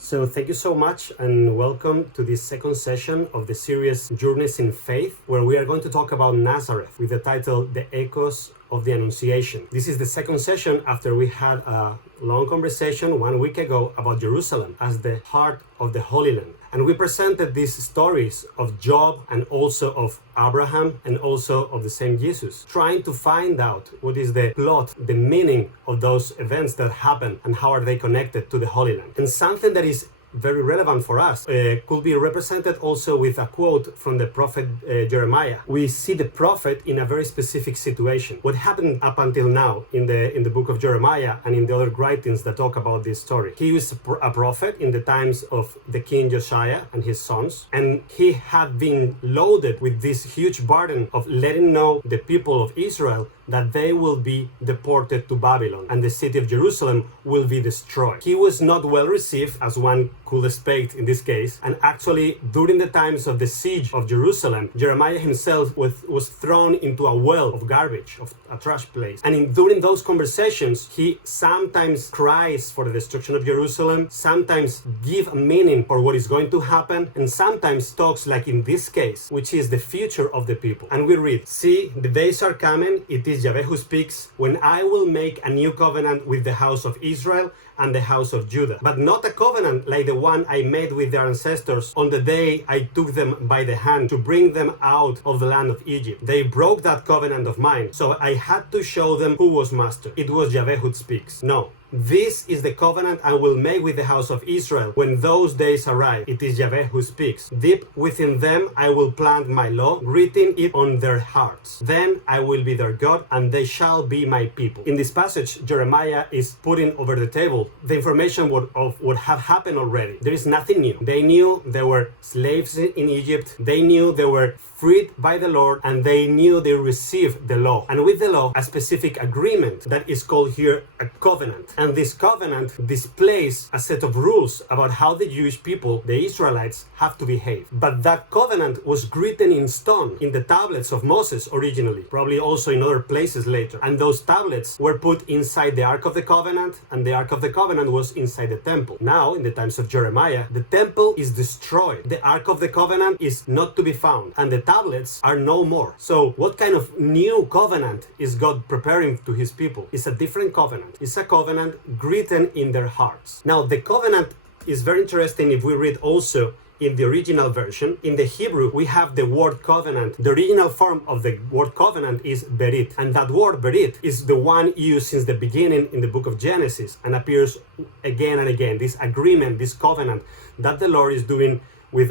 So thank you so much and welcome to this second session of the series Journeys in Faith, where we are going to talk about Nazareth with the title The Echoes of the Annunciation. This is the second session after we had a long conversation 1 week ago about Jerusalem as the heart of the Holy Land. And we presented these stories of Job and also of Abraham and also of the same Jesus, trying to find out what is the plot, the meaning of those events that happen and how are they connected to the Holy Land. And something that is very relevant for us could be represented also with a quote from the prophet Jeremiah. We see the prophet in a very specific situation. What happened up until now in the book of Jeremiah and in the other writings that talk about this story. He was a prophet in the times of the king Josiah and his sons, and he had been loaded with this huge burden of letting know the people of Israel that they will be deported to Babylon and the city of Jerusalem will be destroyed. He was not well received, as one could expect in this case, and actually during the times of the siege of Jerusalem, Jeremiah himself was thrown into a well of garbage, of a trash place. And during those conversations, he sometimes cries for the destruction of Jerusalem, sometimes gives a meaning for what is going to happen, and sometimes talks like in this case, which is the future of the people. And we read, "See, the days are coming, it is Yahweh who speaks, when I will make a new covenant with the house of Israel and the house of Judah, but not a covenant like the one I made with their ancestors on the day I took them by the hand to bring them out of the land of Egypt. They broke that covenant of mine, so I had to show them who was master. It was Yahweh who speaks. No. This is the covenant I will make with the house of Israel when those days arrive. It is Yahweh who speaks. Deep within them I will plant my law, written it on their hearts. Then I will be their God, and they shall be my people." In this passage, Jeremiah is putting over the table the information of what had happened already. There is nothing new. They knew they were slaves in Egypt. They knew they were freed by the Lord, and they knew they received the law. And with the law, a specific agreement that is called here a covenant. And this covenant displays a set of rules about how the Jewish people, the Israelites, have to behave. But that covenant was written in stone in the tablets of Moses originally, probably also in other places later. And those tablets were put inside the Ark of the Covenant, and the Ark of the Covenant was inside the temple. Now, in the times of Jeremiah, the temple is destroyed. The Ark of the Covenant is not to be found, and the tablets are no more. So what kind of new covenant is God preparing to his people? It's a different covenant. It's a covenant written in their hearts. Now, the covenant is very interesting if we read also in the original version. In the Hebrew, we have the word covenant. The original form of the word covenant is berit. And that word berit is the one used since the beginning in the book of Genesis and appears again and again. This agreement, this covenant that the Lord is doing with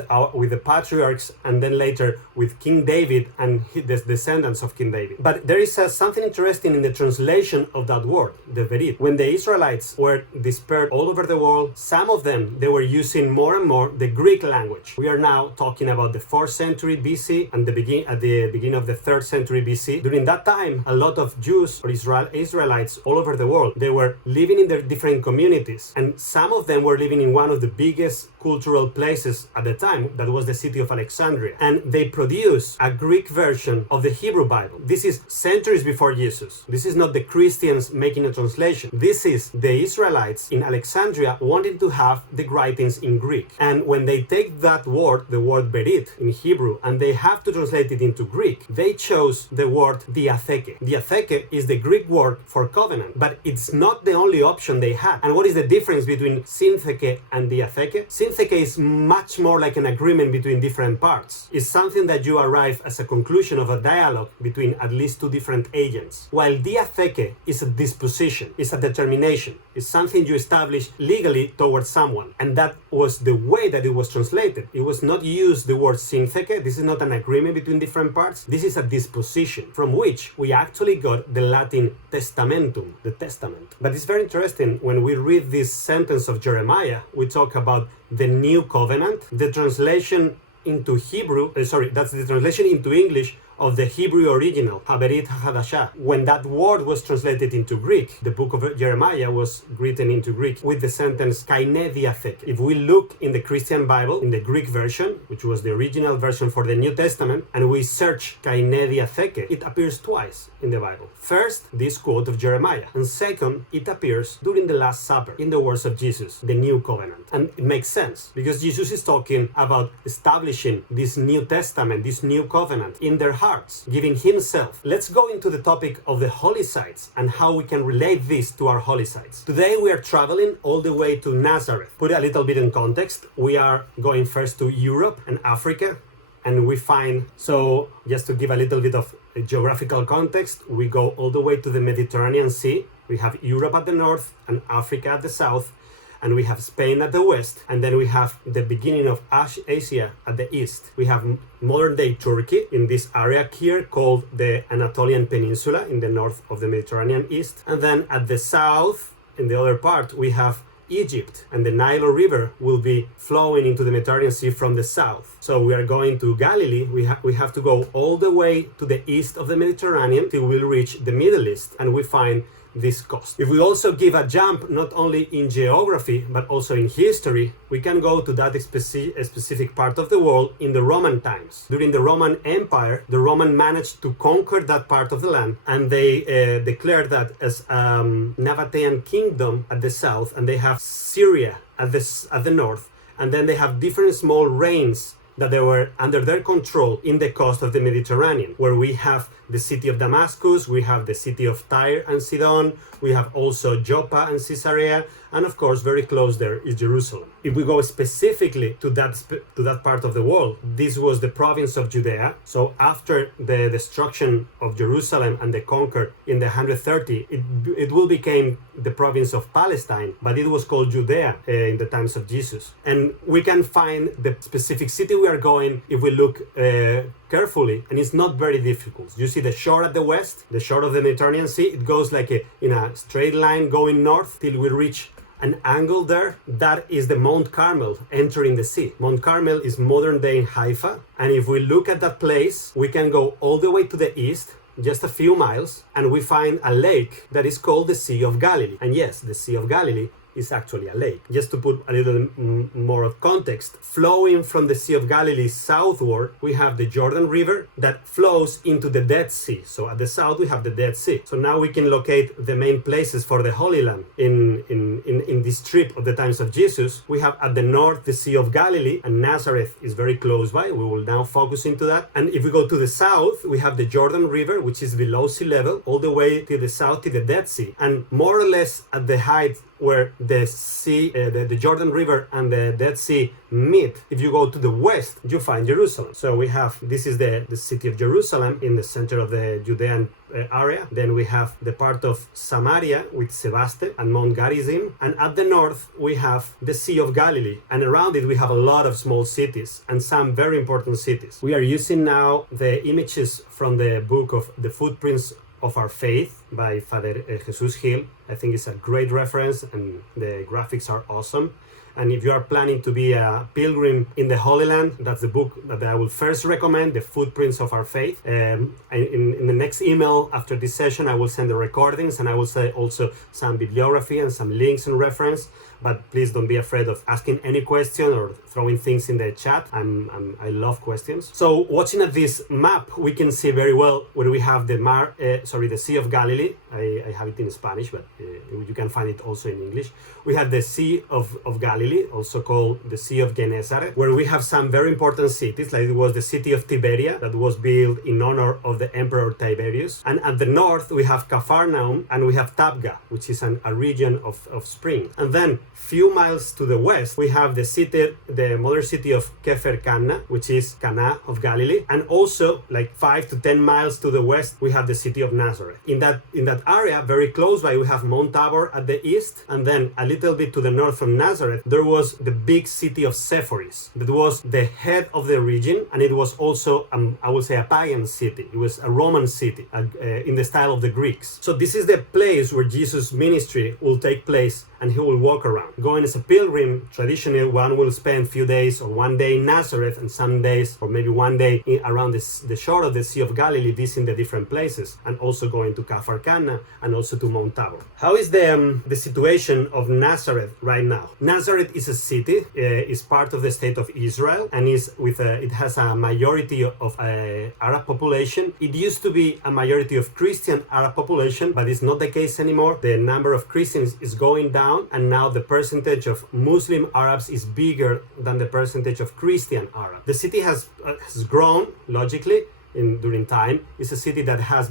the patriarchs, and then later with King David and the descendants of King David. But there is something interesting in the translation of that word, the berit. When the Israelites were dispersed all over the world, some of them, they were using more and more the Greek language. We are now talking about the 4th century BC and at the beginning of the 3rd century BC. During that time, a lot of Jews or Israelites all over the world, they were living in their different communities, and some of them were living in one of the biggest cultural places at the time, that was the city of Alexandria, and they produced a Greek version of the Hebrew Bible. This is centuries before Jesus. This is not the Christians making a translation. This is the Israelites in Alexandria wanting to have the writings in Greek. And when they take that word, the word berit in Hebrew, and they have to translate it into Greek, they chose the word diatheke. Diatheke is the Greek word for covenant, but it's not the only option they had. And what is the difference between syntheke and diatheke? Syntheke is much more like an agreement between different parts. It's something that you arrive as a conclusion of a dialogue between at least two different agents. While diatheke is a disposition, it's a determination, it's something you establish legally towards someone. And that was the way that it was translated. It was not used the word syntheke. This is not an agreement between different parts. This is a disposition from which we actually got the Latin testamentum, the testament. But it's very interesting when we read this sentence of Jeremiah, we talk about the new covenant. The translation into Hebrew, that's the translation into English of the Hebrew original, Haberit HaHadashah. When that word was translated into Greek, the book of Jeremiah was written into Greek with the sentence kaine diatheke. If we look in the Christian Bible, in the Greek version, which was the original version for the New Testament, and we search kaine diatheke, it appears twice in the Bible. First, this quote of Jeremiah, and second, it appears during the Last Supper, in the words of Jesus, the New Covenant. And it makes sense, because Jesus is talking about establishing this New Testament, this New Covenant in their hearts, giving himself. Let's go into the topic of the holy sites and how we can relate this to our holy sites. Today we are traveling all the way to Nazareth. Put a little bit in context, we are going first to Europe and Africa, and we find, so just to give a little bit of geographical context, we go all the way to the Mediterranean Sea. We have Europe at the north and Africa at the south, and we have Spain at the west, and then we have the beginning of Asia at the east. We have modern-day Turkey in this area here called the Anatolian Peninsula in the north of the Mediterranean east, and then at the south, in the other part, we have Egypt, and the Nile River will be flowing into the Mediterranean Sea from the south. So we are going to Galilee. We have to go all the way to the east of the Mediterranean till we reach the Middle East, and we find this coast. If we also give a jump not only in geography but also in history, we can go to that specific part of the world in the Roman times. During the Roman Empire, the Roman managed to conquer that part of the land, and they declared that as Nabatean kingdom at the south, and they have Syria at the north, and then they have different small reigns that they were under their control in the coast of the Mediterranean, where we have the city of Damascus, we have the city of Tyre and Sidon, we have also Joppa and Caesarea, and of course very close there is Jerusalem. If we go specifically to that part of the world, this was the province of Judea. So after the destruction of Jerusalem and the conquer in the 130, it will become the province of Palestine, but it was called Judea in the times of Jesus. And we can find the specific city we are going if we look carefully, and it's not very difficult. You see the shore at the west, the shore of the Mediterranean Sea, it goes like in a straight line going north till we reach an angle there. That is the Mount Carmel entering the sea. Mount Carmel is modern day Haifa, and if we look at that place, we can go all the way to the east, just a few miles, and we find a lake that is called the Sea of Galilee. And yes, the Sea of Galilee is actually a lake. Just to put a little more of context, flowing from the Sea of Galilee southward, we have the Jordan River that flows into the Dead Sea. So at the south, we have the Dead Sea. So now we can locate the main places for the Holy Land in this trip of the times of Jesus. We have at the north, the Sea of Galilee, and Nazareth is very close by. We will now focus into that. And if we go to the south, we have the Jordan River, which is below sea level, all the way to the south to the Dead Sea. And more or less at the height where the sea, the Jordan River and the Dead Sea meet, if you go to the west, you find Jerusalem. So we have, this is the city of Jerusalem in the center of the Judean area. Then we have the part of Samaria with Sebaste and Mount Gerizim. And at the north, we have the Sea of Galilee. And around it, we have a lot of small cities and some very important cities. We are using now the images from the book of The Footprints of Our Faith by Father Jesus Gil. I think it's a great reference and the graphics are awesome. And if you are planning to be a pilgrim in the Holy Land, that's the book that I will first recommend, The Footprints of Our Faith. In the next email after this session, I will send the recordings, and I will say also some bibliography and some links and reference. But please don't be afraid of asking any question or throwing things in the chat. I love questions. So watching at this map, we can see very well where we have the Sea of Galilee. I have it in Spanish, but you can find it also in English. We have the Sea of Galilee, also called the Sea of Gennesaret, where we have some very important cities, like it was the city of Tiberia that was built in honor of the Emperor Tiberius. And at the north, we have Capharnaum, and we have Tabgha, which is a region of spring. And then few miles to the west, we have the modern city of Kefer Canna, which is Cana of Galilee, and also like 5 to 10 miles to the west, we have the city of Nazareth. In that area, very close by, we have Mount Tabor at the east, and then a little bit to the north from Nazareth, there was the big city of Sepphoris, that was the head of the region, and it was also, I would say, a pagan city. It was a Roman city in the style of the Greeks. So this is the place where Jesus' ministry will take place and he will walk around. Going as a pilgrim, traditionally one will spend a few days or one day in Nazareth and some days or maybe one day around the shore of the Sea of Galilee, visiting the different places, and also going to Cafarcana and also to Mount Tabor. How is the situation of Nazareth right now? Nazareth is a city, is part of the state of Israel, and it has a majority of Arab population. It used to be a majority of Christian Arab population, but it's not the case anymore. The number of Christians is going down, and now the percentage of Muslim Arabs is bigger than the percentage of Christian Arabs. The city has grown logically during time. It's a city that has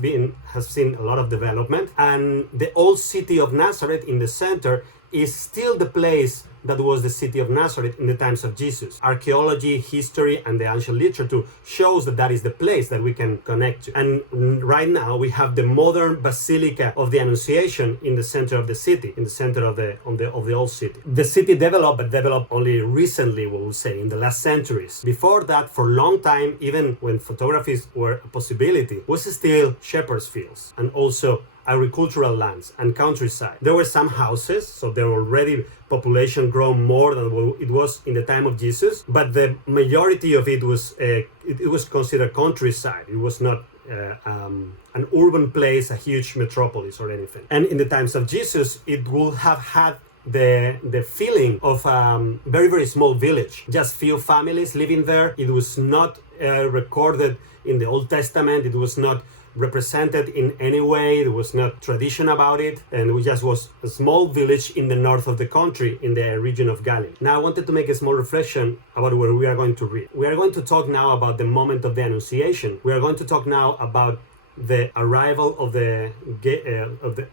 seen a lot of development, and the old city of Nazareth in the center is still the place that was the city of Nazareth in the times of Jesus. Archaeology, history, and the ancient literature shows that is the place that we can connect to. And right now we have the modern Basilica of the Annunciation in the center of the city, in the center of the old city. The city developed only recently, we will say, in the last centuries. Before that, for a long time, even when photographies were a possibility, was still shepherds' fields and also agricultural lands and countryside. There were some houses, so there were already population grown more than it was in the time of Jesus, but the majority of it was considered countryside. It was not an urban place, a huge metropolis or anything. And in the times of Jesus, it would have had the feeling of very, very small village, just few families living there. It was not recorded in the Old Testament. It was not represented in any way. There was not tradition about it, and it just was a small village in the north of the country, in the region of Galilee. Now I wanted to make a small reflection about what we are going to read. We are going to talk now about the moment of the Annunciation. We are going to talk now about the arrival of the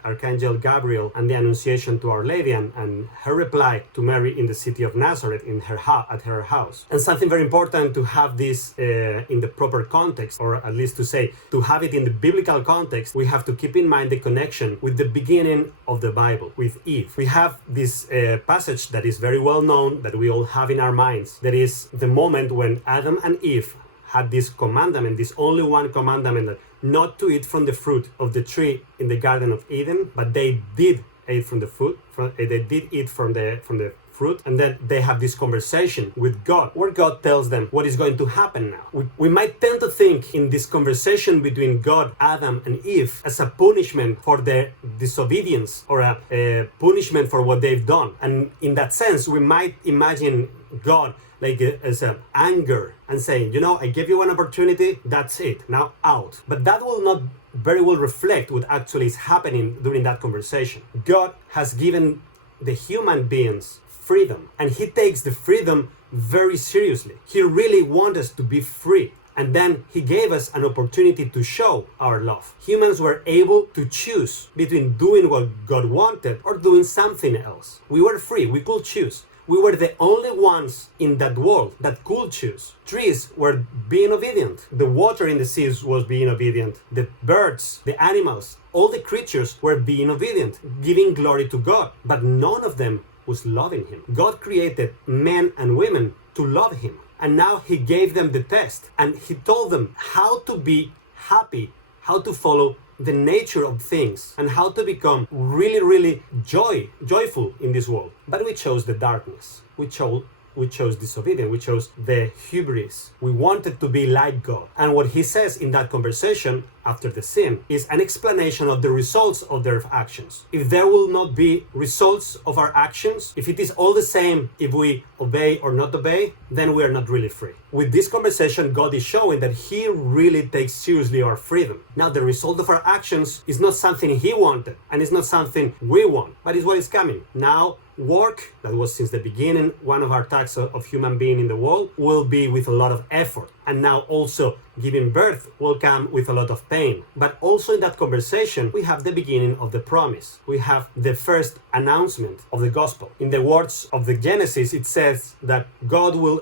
Archangel Gabriel and the Annunciation to Our Lady and her reply to Mary in the city of Nazareth at her house. And something very important to have this in the proper context, or at least to have it in the biblical context, we have to keep in mind the connection with the beginning of the Bible, with Eve. We have this passage that is very well known, that we all have in our minds. That is the moment when Adam and Eve had this commandment, this only one commandment, that not to eat from the fruit of the tree in the Garden of Eden, but they did eat from the fruit. They did eat from the fruit, and then they have this conversation with God, where God tells them what is going to happen now. We might tend to think in this conversation between God, Adam, and Eve as a punishment for their disobedience, or a punishment for what they've done. And in that sense, we might imagine God like as an anger and saying, I gave you one opportunity, that's it, now out. But that will not very well reflect what actually is happening during that conversation. God has given the human beings freedom, and he takes the freedom very seriously. He really wants us to be free. And then he gave us an opportunity to show our love. Humans were able to choose between doing what God wanted or doing something else. We were free, we could choose. We were the only ones in that world that could choose. Trees were being obedient. The water in the seas was being obedient. The birds, the animals, all the creatures were being obedient, giving glory to God. But none of them was loving him. God created men and women to love him. And now he gave them the test. And he told them how to be happy, how to follow the nature of things, and how to become really, really joyful in this world. But we chose the darkness. We chose disobedience. We chose the hubris. We wanted to be like God. And what he says in that conversation after the sin is an explanation of the results of their actions. If there will not be results of our actions, if it is all the same if we obey or not obey, then we are not really free. With this conversation, God is showing that he really takes seriously our freedom. Now, the result of our actions is not something he wanted, and it's not something we want, but it's what is coming. Now, work, that was since the beginning one of our tasks of human being in the world, will be with a lot of effort. And now also giving birth will come with a lot of pain. But also in that conversation, we have the beginning of the promise. We have the first announcement of the gospel. In the words of the Genesis, it says that God will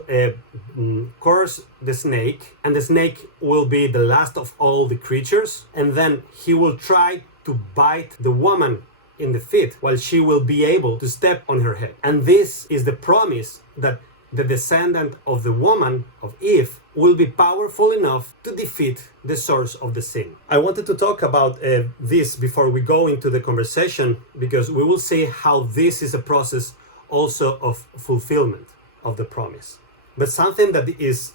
curse the snake, and the snake will be the last of all the creatures, and then he will try to bite the woman in the feet, while she will be able to step on her head. And this is the promise that the descendant of the woman, of Eve, will be powerful enough to defeat the source of the sin. I wanted to talk about this before we go into the conversation, because we will see how this is a process also of fulfillment of the promise. But something that is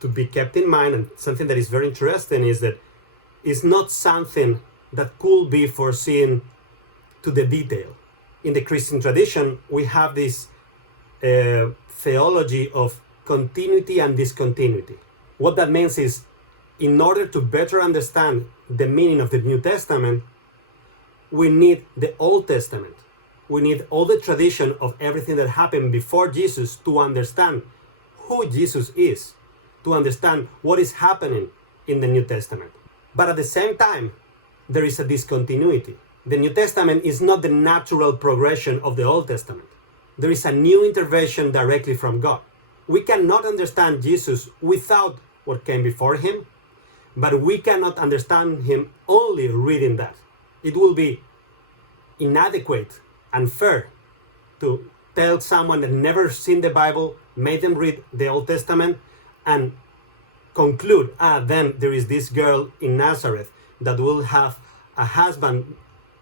to be kept in mind, and something that is very interesting, is that it's not something that could be foreseen to the detail. In the Christian tradition, we have this theology of continuity and discontinuity. What that means is, in order to better understand the meaning of the New Testament, we need the Old Testament. We need all the tradition of everything that happened before Jesus to understand who Jesus is, to understand what is happening in the New Testament. But at the same time, there is a discontinuity. The New Testament is not the natural progression of the Old Testament. There is a new intervention directly from God. We cannot understand Jesus without what came before him, but we cannot understand him only reading that. It will be inadequate, unfair to tell someone that never seen the Bible, make them read the Old Testament, and conclude, then there is this girl in Nazareth that will have a husband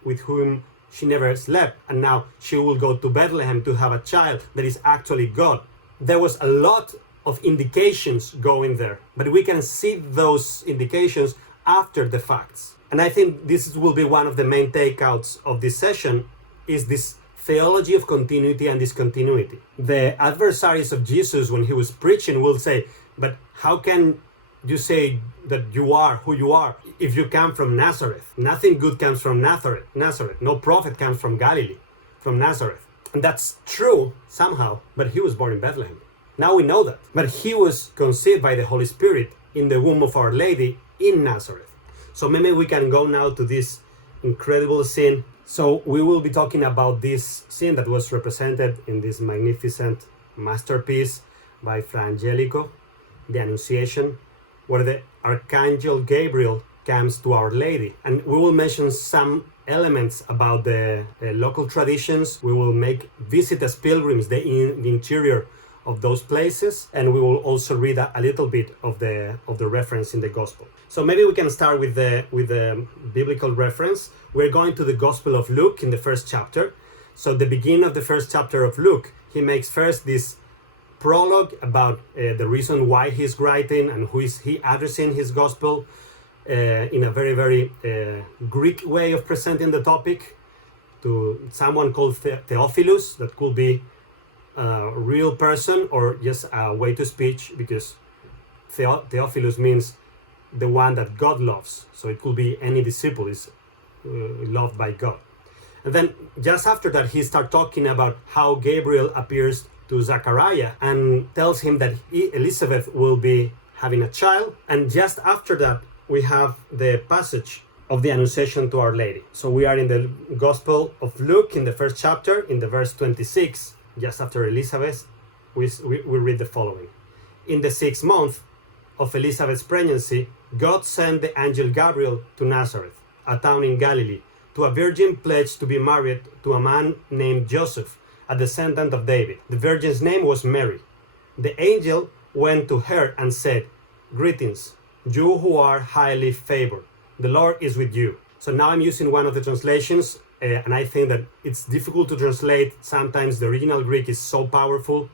with whom she never slept, and now she will go to Bethlehem to have a child that is actually God. There was a lot of indications going there, but we can see those indications after the facts. And I think this will be one of the main takeouts of this session, is this theology of continuity and discontinuity. The adversaries of Jesus, when he was preaching, will say, but how can you say that you are who you are if you come from Nazareth? Nothing good comes from Nazareth. No prophet comes from Galilee, from Nazareth. And that's true somehow, but he was born in Bethlehem. Now we know that. But he was conceived by the Holy Spirit in the womb of Our Lady in Nazareth. So maybe we can go now to this incredible scene. So we will be talking about this scene that was represented in this magnificent masterpiece by Fra Angelico, the Annunciation, where the Archangel Gabriel comes to Our Lady. And we will mention some elements about the local traditions. We will visit as pilgrims the interior of those places, and we will also read a little bit of the reference in the Gospel. So maybe we can start with the biblical reference. We're going to the Gospel of Luke in the first chapter. So the beginning of the first chapter of Luke, he makes first this prologue about the reason why he's writing and who is he addressing his gospel, in a very, very Greek way of presenting the topic, to someone called Theophilus. That could be a real person or just a way to speech, because Theophilus means the one that God loves. So it could be any disciple is loved by God. And then just after that, he starts talking about how Gabriel appears to Zachariah and tells him that Elizabeth will be having a child. And just after that, we have the passage of the Annunciation to Our Lady. So we are in the Gospel of Luke in the first chapter, in the verse 26, just after Elizabeth, we read the following. In the 6th month of Elizabeth's pregnancy, God sent the angel Gabriel to Nazareth, a town in Galilee, to a virgin pledged to be married to a man named Joseph, a descendant of David. The virgin's name was Mary. The angel went to her and said, "Greetings, you who are highly favored. The Lord is with you." So now I'm using one of the translations, and I think that it's difficult to translate. Sometimes the original Greek is so powerful.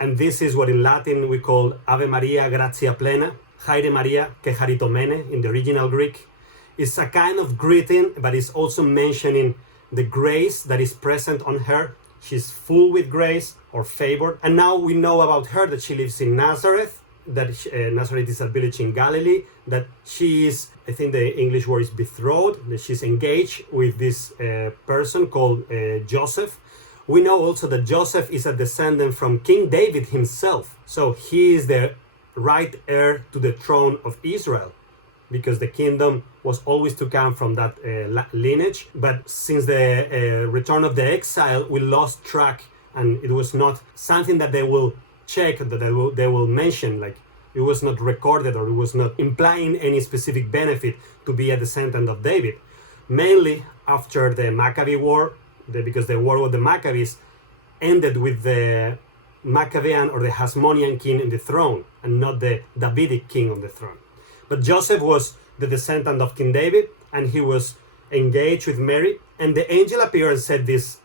And this is what in Latin we call Ave Maria Gratia Plena, Haere Maria que charitomene in the original Greek. It's a kind of greeting, but it's also mentioning the grace that is present on her. She's full with grace or favored. And now we know about her that she lives in Nazareth, that Nazareth is a village in Galilee, that she is, I think the English word is betrothed, that she's engaged with this person called Joseph. We know also that Joseph is a descendant from King David himself. So he is the right heir to the throne of Israel, because the kingdom was always to come from that lineage. But since the return of the exile, we lost track, and it was not something that they will check, that they will mention, like it was not recorded, or it was not implying any specific benefit to be a descendant of David. Mainly after the Maccabee War, because the war of the Maccabees ended with the Maccabean or the Hasmonean king in the throne, and not the Davidic king on the throne. But Joseph was the descendant of King David, and he was engaged with Mary, and the angel appeared and said this,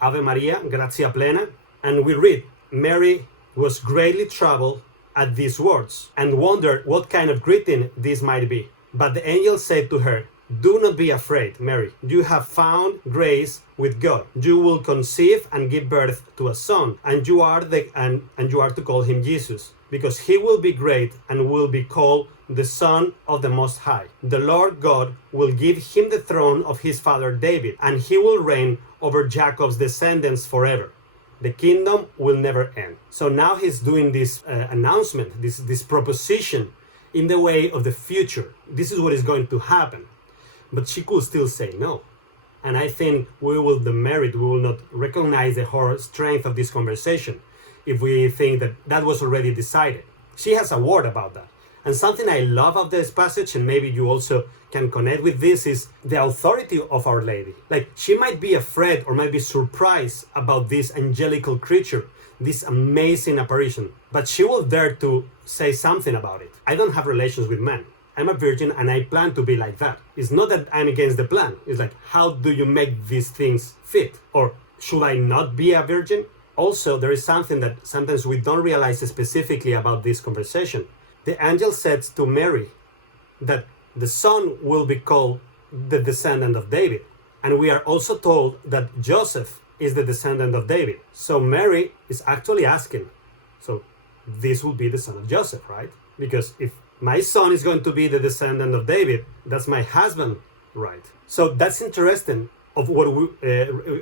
Ave Maria, gratia plena, and we read, Mary was greatly troubled at these words, and wondered what kind of greeting this might be. But the angel said to her, do not be afraid, Mary. You have found grace with God. You will conceive and give birth to a son, and you are to call him Jesus, because he will be great and will be called the Son of the Most High. The Lord God will give him the throne of his father David, and he will reign over Jacob's descendants forever. The kingdom will never end. So now he's doing this announcement, this proposition in the way of the future. This is what is going to happen. But she could still say no. And I think we will not recognize the whole strength of this conversation if we think that that was already decided. She has a word about that. And something I love of this passage, and maybe you also can connect with this, is the authority of Our Lady. Like, she might be afraid or might be surprised about this angelical creature, this amazing apparition, but she will dare to say something about it. I don't have relations with men. I'm a virgin and I plan to be like that. It's not that I'm against the plan. It's like, how do you make these things fit? Or should I not be a virgin? Also, there is something that sometimes we don't realize specifically about this conversation. The angel says to Mary that the son will be called the descendant of David. And we are also told that Joseph is the descendant of David. So Mary is actually asking, so this will be the son of Joseph, right? Because if my son is going to be the descendant of David, that's my husband, right? So that's interesting of what we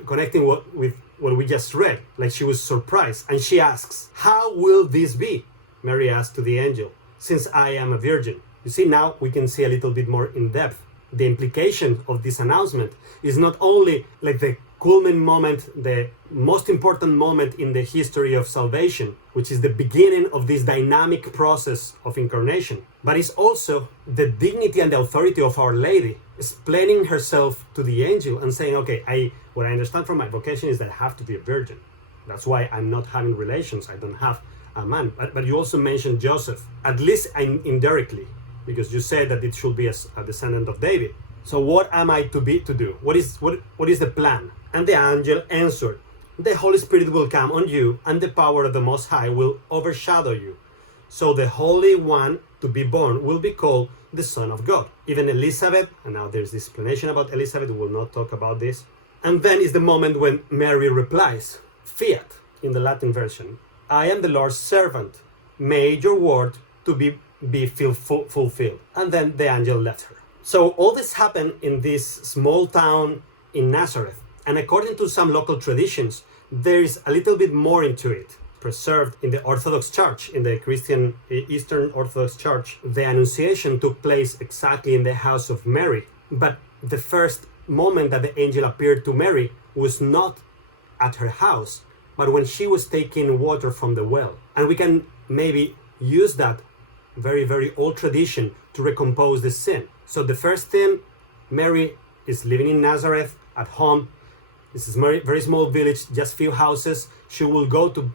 connecting with what we just read. Like, she was surprised and she asks, how will this be? Mary asked to the angel, since I am a virgin. You see, now we can see a little bit more in depth. The implication of this announcement is not only like the culminant moment, the most important moment in the history of salvation, which is the beginning of this dynamic process of incarnation, but it's also the dignity and the authority of Our Lady, explaining herself to the angel and saying, okay, what I understand from my vocation is that I have to be a virgin. That's why I'm not having relations. I don't have a man. But you also mentioned Joseph, at least indirectly, because you said that it should be a descendant of David. So what am I to do? What is the plan? And the angel answered, the Holy Spirit will come on you, and the power of the Most High will overshadow you. So the Holy One to be born will be called the Son of God. Even Elizabeth, and now there's this explanation about Elizabeth, we will not talk about this. And then is the moment when Mary replies, fiat, in the Latin version, I am the Lord's servant. May your word to be fulfilled. And then the angel left her. So all this happened in this small town in Nazareth. And according to some local traditions, there is a little bit more into it, preserved in the Orthodox Church, in the Christian Eastern Orthodox Church. The Annunciation took place exactly in the house of Mary. But the first moment that the angel appeared to Mary was not at her house, but when she was taking water from the well. And we can maybe use that very, very old tradition to recompose the scene. So the first thing, Mary is living in Nazareth at home. This is a very small village, just few houses. She will go to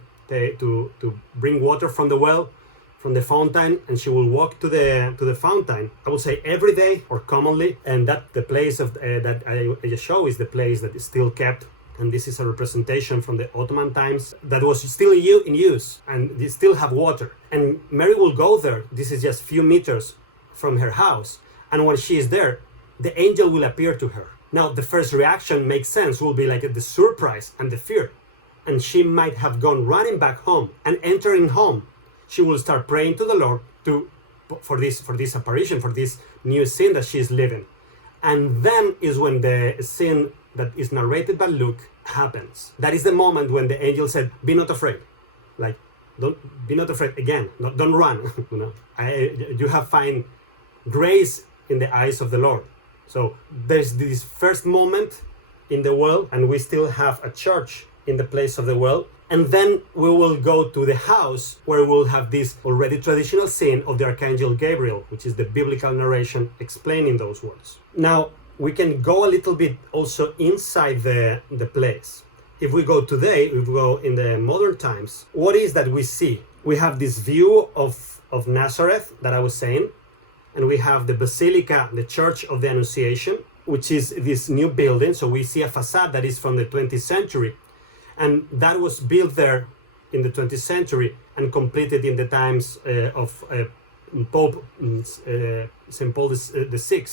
bring water from the well, from the fountain, and she will walk to the fountain. I will say every day or commonly, and that the place of that I just show is the place that is still kept. And this is a representation from the Ottoman times that was still in use, and they still have water. And Mary will go there. This is just few meters from her house, and when she is there, the angel will appear to her. Now, the first reaction makes sense, will be like the surprise and the fear. And she might have gone running back home, and entering home, she will start praying to the Lord for this apparition, for this new scene that she is living. And then is when the scene that is narrated by Luke happens. That is the moment when the angel said, be not afraid. Like, don't be not afraid again. Don't run. You have find grace in the eyes of the Lord. So there's this first moment in the well, and we still have a church in the place of the well. And then we will go to the house where we'll have this already traditional scene of the Archangel Gabriel, which is the biblical narration explaining those words. Now, we can go a little bit also inside the place. if we go today, if we go in the modern times, what is that we see? We have this view of Nazareth that I was saying, and we have the Basilica, the Church of the Annunciation, which is this new building. So we see a facade that is from the 20th century, and that was built there in the 20th century and completed in the times of Pope St. Paul VI,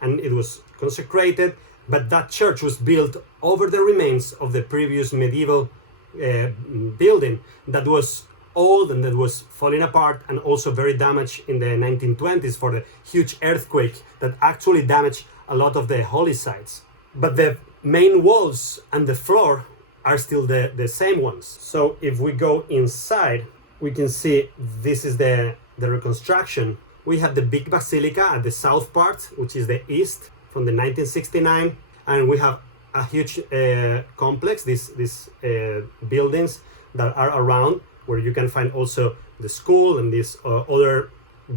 and it was consecrated. But that church was built over the remains of the previous medieval building that was old and that was falling apart, and also very damaged in the 1920s for the huge earthquake that actually damaged a lot of the holy sites. But the main walls and the floor are still the same ones. So if we go inside, we can see this is the reconstruction. We have the big basilica at the south part, which is the east, from the 1969, and we have a huge complex, these buildings that are around, where you can find also the school and these other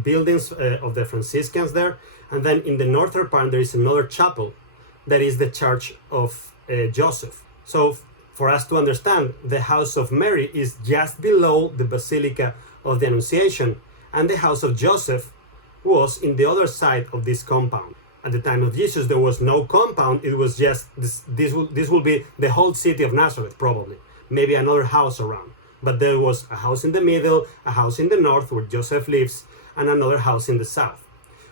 buildings of the Franciscans there. And then in the northern part there is another chapel that is the Church of Joseph. So for us to understand, the house of Mary is just below the Basilica of the Annunciation, and the house of Joseph was in the other side of this compound. At the time of Jesus, there was no compound. It was just this will be the whole city of Nazareth, probably, maybe another house around. But there was a house in the middle, a house in the north where Joseph lives, and another house in the south.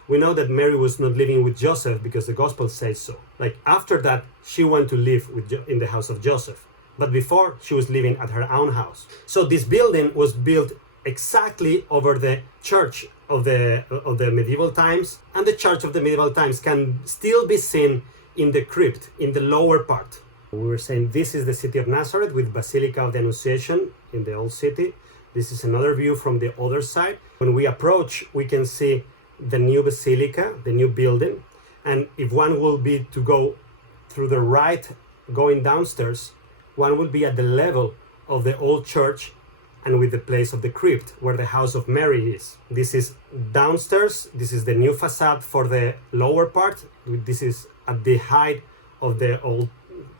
We know that Mary was not living with Joseph because the gospel says so. Like after that, she went to live in the house of Joseph. But before, she was living at her own house. So this building was built exactly over the church of the medieval times, and the church of the medieval times can still be seen in the crypt, in the lower part. We were saying this is the city of Nazareth with Basilica of the Annunciation in the old city. This is another view from the other side. When we approach, we can see the new basilica, the new building. And if one will be to go through the right, going downstairs, one will be at the level of the old church and with the place of the crypt where the house of Mary is. This is downstairs. This is the new facade for the lower part. This is at the height of the old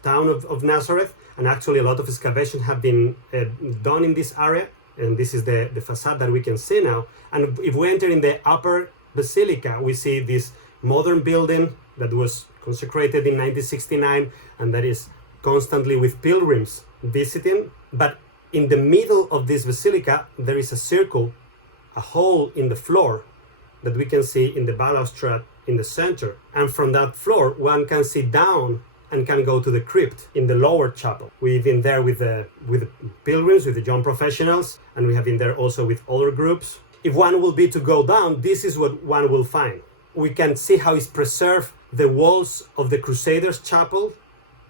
town of Nazareth, and actually a lot of excavations have been done in this area, and this is the facade that we can see now. And if we enter in the upper basilica, we see this modern building that was consecrated in 1969 and that is constantly with pilgrims visiting. But in the middle of this basilica, there is a circle, a hole in the floor that we can see in the balustrade in the center. And from that floor, one can see down and can go to the crypt in the lower chapel. We've been there with the pilgrims, with the young professionals, and we have been there also with other groups. If one will be to go down, this is what one will find. We can see how it's preserved the walls of the Crusaders' chapel,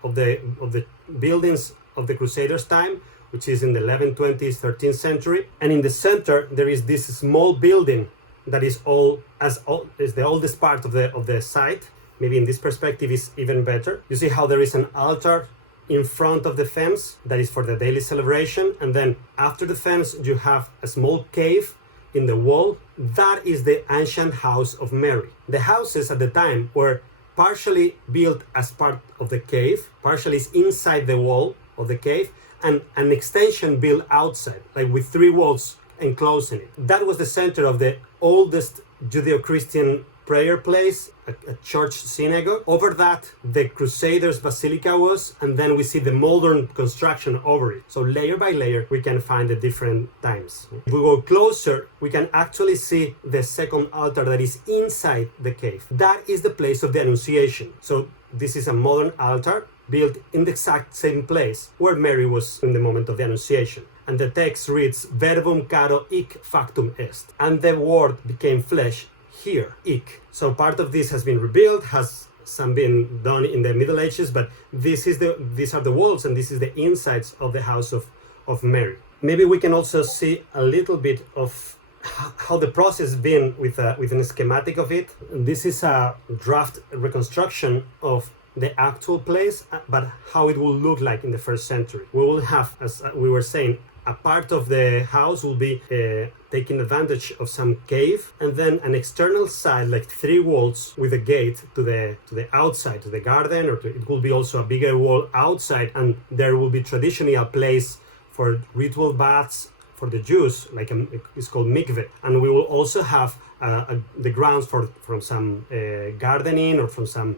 of the buildings of the Crusaders' time, which is in the 11th, 20th, 13th century. And in the center, there is this small building that is the oldest part of the site. Maybe in this perspective is even better. You see how there is an altar in front of the fence that is for the daily celebration. And then after the fence, you have a small cave in the wall. That is the ancient house of Mary. The houses at the time were partially built as part of the cave, partially is inside the wall of the cave, and an extension built outside, like with 3 walls enclosing it. That was the center of the oldest Judeo-Christian prayer place, a church synagogue. Over that, the Crusaders' Basilica was, and then we see the modern construction over it. So layer by layer, we can find the different times. If we go closer, we can actually see the second altar that is inside the cave. That is the place of the Annunciation. So this is a modern altar built in the exact same place where Mary was in the moment of the Annunciation. And the text reads, Verbum caro hic factum est. And the word became flesh here, hic. So part of this has been rebuilt, has some been done in the Middle Ages, but these are the walls and this is the insides of the house of Mary. Maybe we can also see a little bit of how the process has been with a schematic of it. This is a draft reconstruction of the actual place, but how it will look like in the first century. We will have, as we were saying, a part of the house will be taking advantage of some cave, and then an external side, like 3 walls with a gate to the outside, to the garden, or it will be also a bigger wall outside, and there will be traditionally a place for ritual baths for the Jews, it's called mikveh, and we will also have the grounds from some gardening or from some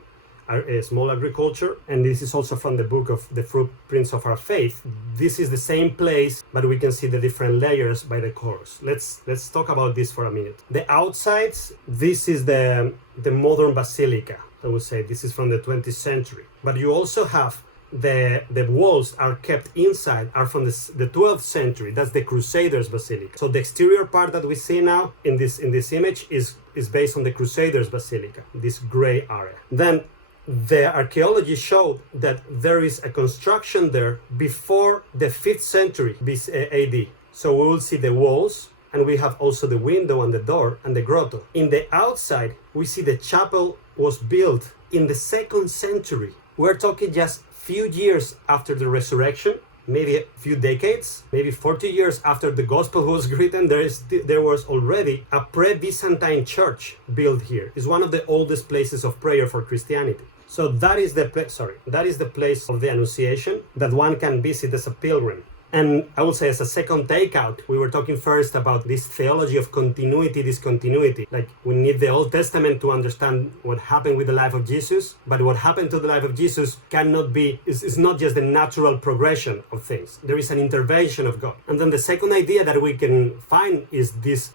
small agriculture. And this is also from the book of the Footprints of Our Faith. This is the same place, but we can see the different layers by the colors. Let's talk about this for a minute. The outsides, this is the modern basilica. I would say this is from the 20th century. But you also have the walls are kept inside, are from the 12th century. That's the Crusaders Basilica. So the exterior part that we see now in this image is based on the Crusaders Basilica, this gray area. Then the archaeology showed that there is a construction there before the 5th century AD. So we will see the walls, and we have also the window and the door and the grotto. In the outside, we see the chapel was built in the 2nd century. We're talking just few years after the resurrection, maybe a few decades, maybe 40 years after the gospel was written. There was already a pre-Byzantine church built here. It's one of the oldest places of prayer for Christianity. So that is the place of the Annunciation that one can visit as a pilgrim. And I would say, as a second takeout, we were talking first about this theology of continuity, discontinuity. Like, we need the Old Testament to understand what happened with the life of Jesus, but what happened to the life of Jesus is not just the natural progression of things. There is an intervention of God. And then the second idea that we can find is this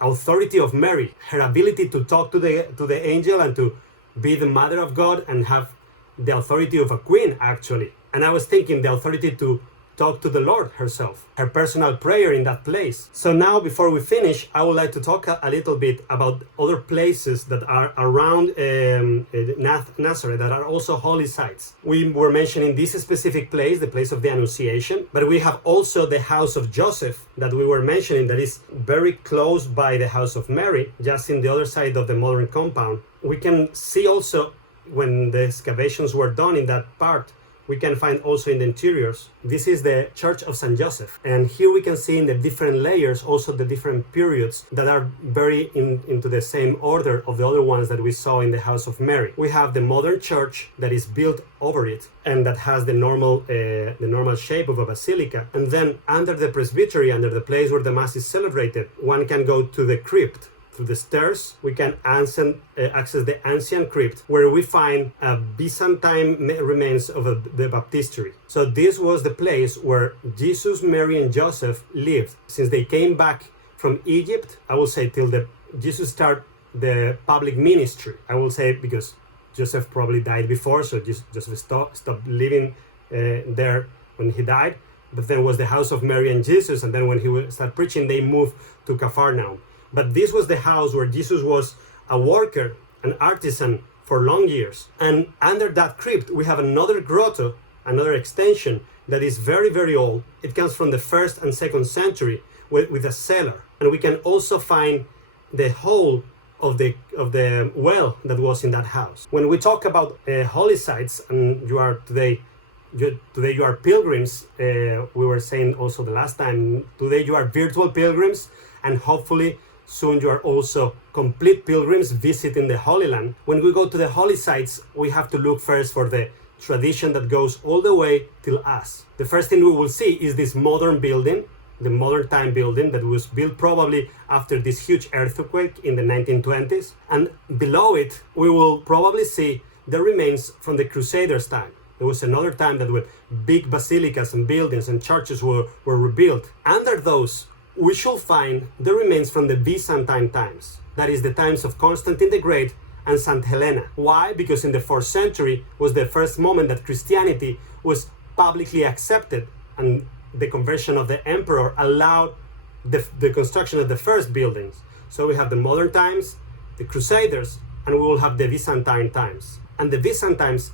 authority of Mary, her ability to talk to the angel and to be the mother of God and have the authority of a queen, actually. And I was thinking the authority to talk to the Lord herself, her personal prayer in that place. So now, before we finish, I would like to talk a little bit about other places that are around Nazareth that are also holy sites. We were mentioning this specific place, the place of the Annunciation, but we have also the house of Joseph that we were mentioning, that is very close by the house of Mary, just in the other side of the modern compound. We can see also, when the excavations were done in that part, we can find also in the interiors. This is the Church of St. Joseph. And here we can see in the different layers also the different periods that are very into the same order of the other ones that we saw in the House of Mary. We have the modern church that is built over it and that has the normal shape of a basilica. And then under the presbytery, under the place where the Mass is celebrated, one can go to the crypt. Through the stairs, we can access the ancient crypt, where we find Byzantine remains of the baptistry. So this was the place where Jesus, Mary, and Joseph lived since they came back from Egypt. I will say till Jesus started the public ministry. I will say because Joseph probably died before, so Joseph stopped living there when he died. But then was the house of Mary and Jesus, and then when he started preaching, they moved to Capharnaum. But this was the house where Jesus was a worker, an artisan for long years. And under that crypt, we have another grotto, another extension that is very, very old. It comes from the 1st and 2nd century with a cellar. And we can also find the hole of the well that was in that house. When we talk about holy sites, and today you are pilgrims, we were saying also the last time, today you are virtual pilgrims, and hopefully soon you are also complete pilgrims visiting the Holy Land. When we go to the holy sites, we have to look first for the tradition that goes all the way till us. The first thing we will see is this modern building, the modern time building that was built probably after this huge earthquake in the 1920s. And below it, we will probably see the remains from the Crusaders' time. There was another time that when big basilicas and buildings and churches were rebuilt. Under those, we shall find the remains from the Byzantine times. That is the times of Constantine the Great and St. Helena. Why? Because in the 4th century was the first moment that Christianity was publicly accepted, and the conversion of the emperor allowed the construction of the first buildings. So we have the modern times, the Crusaders, and we will have the Byzantine times. And the Byzantines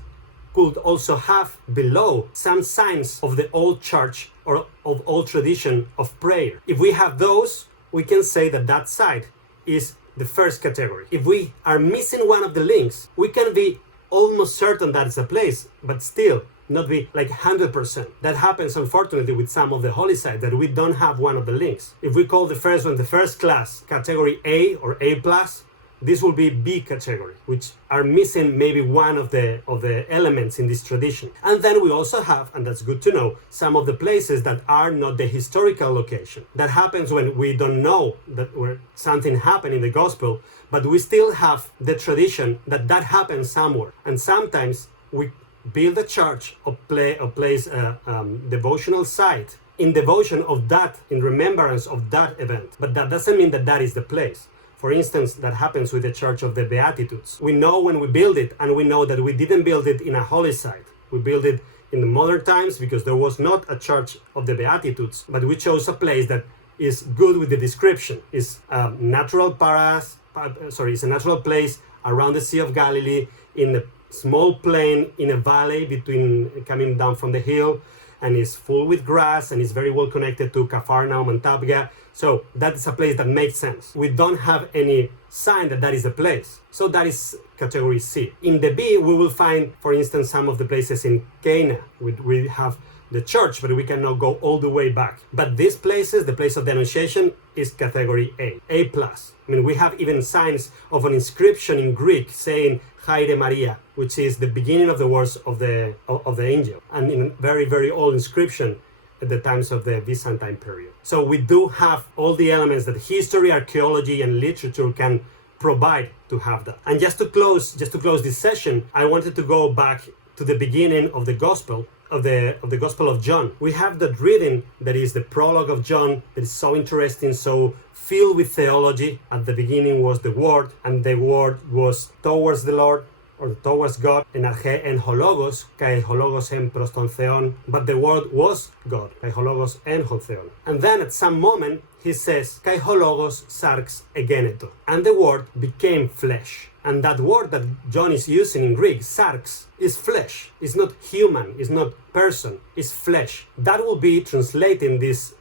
could also have below some signs of the old church or of old tradition of prayer. If we have those, we can say that that site is the first category. If we are missing one of the links, we can be almost certain that it's a place, but still, not be like 100%. That happens, unfortunately, with some of the holy sites, that we don't have one of the links. If we call the first one the first class, category A or A+, this will be B category, which are missing maybe one of the elements in this tradition. And then we also have, and that's good to know, some of the places that are not the historical location. That happens when we don't know that where something happened in the gospel, but we still have the tradition that happened somewhere. And sometimes we build a church or place a devotional site in devotion of that, in remembrance of that event. But that doesn't mean that is the place. For instance, that happens with the Church of the Beatitudes. We know when we build it, and we know that we didn't build it in a holy site. We built it in the modern times because there was not a Church of the Beatitudes, but we chose a place that is good with the description. It's a natural it's a natural place around the Sea of Galilee, in a small plain, in a valley between coming down from the hill, and is full with grass, and is very well connected to Capharnaum and Tabgha. So that is a place that makes sense. We don't have any sign that is the place. So that is category C. In the B, we will find, for instance, some of the places in Cana. We have the church, but we cannot go all the way back. But these places, the place of the Annunciation, is category A, A+. I mean, we have even signs of an inscription in Greek saying Haire Maria, which is the beginning of the words of the angel, and in a very, very old inscription at the times of the Byzantine period. So we do have all the elements that history, archaeology, and literature can provide to have that. And just to close this session, I wanted to go back to the beginning of the Gospel of the Gospel of John. We have that reading that is the prologue of John, that is so interesting, so filled with theology. At the beginning was the Word, and the Word was towards the Lord, or towards God, en arche en hologos, kai hologos en proston theon, but the Word was God, kai hologos en hon theon. And then at some moment he says, kai hologos sarx egeneto, and the Word became flesh. And that word that John is using in Greek, sarx, is flesh. It's not human, it's not person, it's flesh. That will be translating this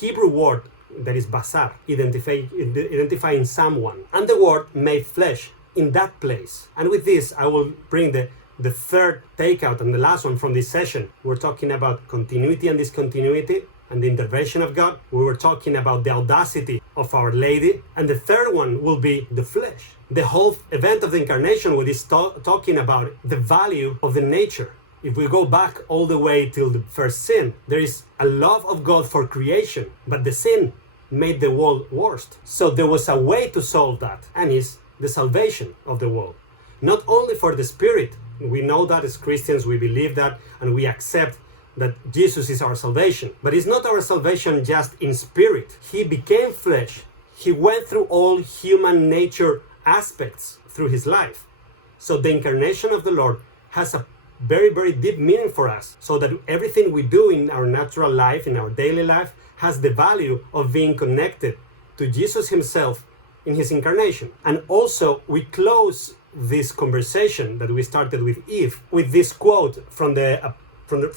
Hebrew word that is basar, identifying someone. And the Word made flesh in that place. And with this, I will bring the third takeout and the last one from this session. We're talking about continuity and discontinuity and the intervention of God. We were talking about the audacity of Our Lady. And the third one will be the flesh. The whole event of the incarnation, what is talking about the value of the nature. If we go back all the way till the first sin, there is a love of God for creation, but the sin made the world worst. So there was a way to solve that, and it's the salvation of the world. Not only for the spirit, we know that as Christians, we believe that, and we accept that Jesus is our salvation. But it's not our salvation just in spirit. He became flesh. He went through all human nature aspects through his life. So the incarnation of the Lord has a very, very deep meaning for us, so that everything we do in our natural life, in our daily life, has the value of being connected to Jesus himself in his incarnation. And also we close this conversation that we started with Eve with this quote from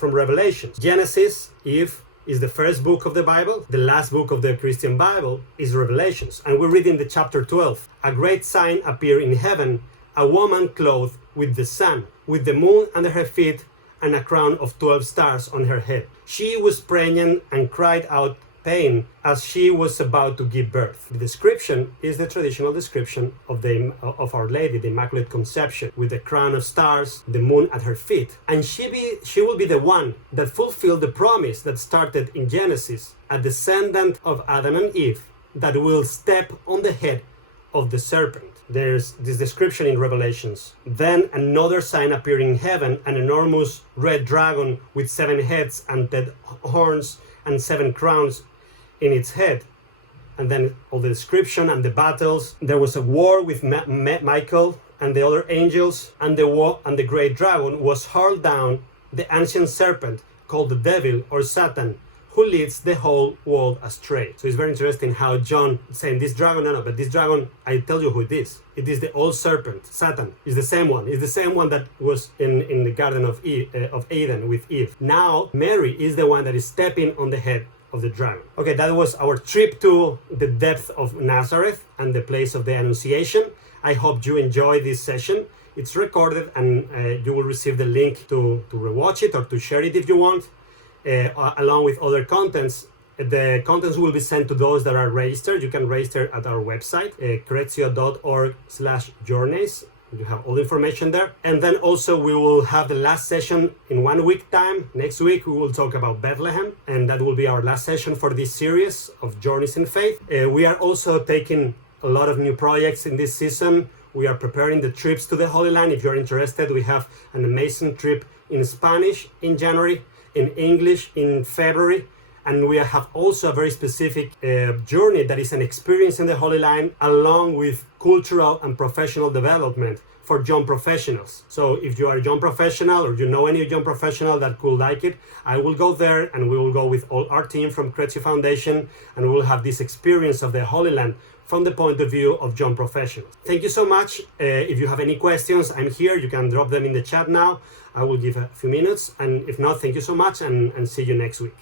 Revelation. Genesis, Eve, is the first book of the Bible. The last book of the Christian Bible is Revelations. And we read in the chapter 12, a great sign appeared in heaven, a woman clothed with the sun, with the moon under her feet, and a crown of 12 stars on her head. She was pregnant and cried out pain as she was about to give birth. The description is the traditional description of Our Lady, the Immaculate Conception, with the crown of stars, the moon at her feet. And she will be the one that fulfilled the promise that started in Genesis, a descendant of Adam and Eve that will step on the head of the serpent. There's this description in Revelations. Then another sign appeared in heaven, an enormous red dragon with 7 heads and 10 horns and 7 crowns in its head. And then all the description and the battles. There was a war with Michael and the other angels, and the great dragon was hurled down, the ancient serpent called the devil or Satan, who leads the whole world astray. So it's very interesting how John is saying this dragon, but this dragon, I tell you who it is. It is the old serpent, Satan. It's the same one. It's the same one that was in the Garden of Eden with Eve. Now Mary is the one that is stepping on the head of the dragon. Okay, that was our trip to the depth of Nazareth and the place of the Annunciation. I hope you enjoyed this session. It's recorded, and you will receive the link to rewatch it or to share it if you want, along with other contents. The contents will be sent to those that are registered. You can register at our website, crezio.org/journeys. You have all the information there. And then also we will have the last session in 1 week time. Next week we will talk about Bethlehem, and that will be our last session for this series of Journeys in Faith. We are also taking a lot of new projects in this season. We are preparing the trips to the Holy Land. If you're interested, we have an amazing trip in Spanish in January, in English in February, and we have also a very specific journey that is an experience in the Holy Land, along with cultural and professional development for young professionals. So if you are a young professional, or you know any young professional that could like it, I will go there, and we will go with all our team from Crezio Foundation, and we will have this experience of the Holy Land from the point of view of young professionals. Thank you so much. If you have any questions, I'm here. You can drop them in the chat now. I will give a few minutes. And if not, thank you so much, and see you next week.